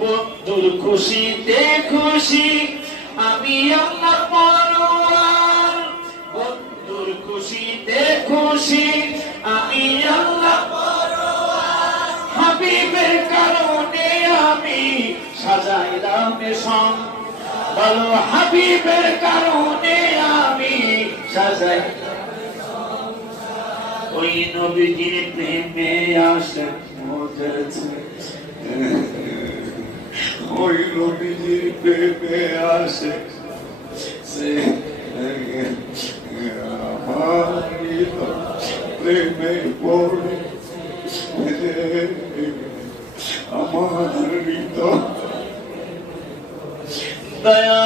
বন্ধুর খুশিতে খুশি আমি আল্লাহ পরোয়ার, বন্ধুর খুশিতে খুশি আমি আল্লাহ পরোয়ার, হাবিবের কারণে আমি সাজাইলাম সং, বলো হাবিবের কারণে আমি সাজাই, ওই নবীজির প্রেমে আসে মজেছে, ওই নবীজির প্রেমে আসে সে আমার প্রেমে পড়ে আমার হৃদয় দয়া